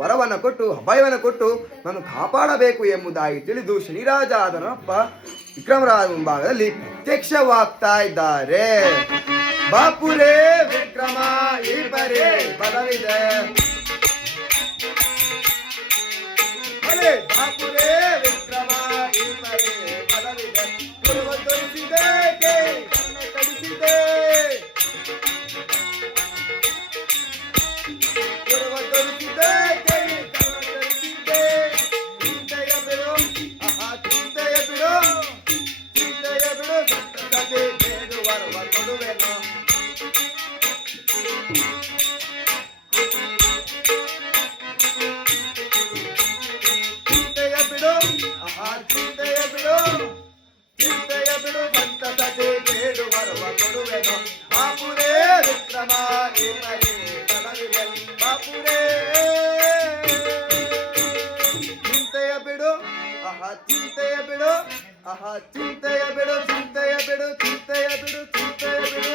ವರವನ್ನು ಕೊಟ್ಟು ಅಭಯವನ್ನು ಕೊಟ್ಟು ನಾನು ಕಾಪಾಡಬೇಕು ಎಂಬುದಾಗಿ ತಿಳಿದು ಶ್ರೀರಾಜ ಆದನಪ್ಪ ವಿಕ್ರಮರಾಜ ಮುಂಭಾಗದಲ್ಲಿ ಪ್ರತ್ಯಕ್ಷವಾಗ್ತಾ ಇದ್ದಾರೆ. ಬಾಪುರೇ ವಿಕ್ರಮ ಈ ಬರೇ ಬಲವಿದೆ, ಬಾಪುರೇ ವಿಕ್ರಮ ಈ ಬರೇ ಬಲವಿದೆ, ಪುರವ ತೋರಿಸಿದೆ ಕನ್ನ ಕಡಿಸಿದೆ, ಪುರವ ತೋರಿಸಿದೆ ಕನ್ನ ಕಡಿಸಿದೆ, ಚಿಂತೆಯ ಬಿಡು ಆಹಾ ಚಿಂತೆಯ ಬಿಡು, ಚಿಂತೆಯ ಬಿಡು ಸಂತಸಕ್ಕೆ ಬೇಡು ವರವ ಕೊಡುವೆನು. ಚಿಂತೆಯ ಬಿಡು ಆಹಾ ಚಿಂತೆಯ ಬಿಡು, ಚಿಂತೆಯ ಬಿಡು ಸಂತಸಕ್ಕೆ ಬೇಡು ವರವ ಕೊಡುವೆನು. ಬಾಪುರೇ ವಿಕ್ರಮ ಈ ಬರೇ ಬಲವಿದೆ, ಬಾಪುರೇ ಚಿಂತೆಯ ಬಿಡು ಆಹಾ ಚಿಂತೆಯ ಬಿಡು, ಆಹಾ ಚಿಂತೆಯ ಬಿಡು, ಚಿಂತೆಯ ಬಿಡು, ಚಿಂತೆಯ ಬಿಡು, ಚಿಂತೆಯ ಬಿಡು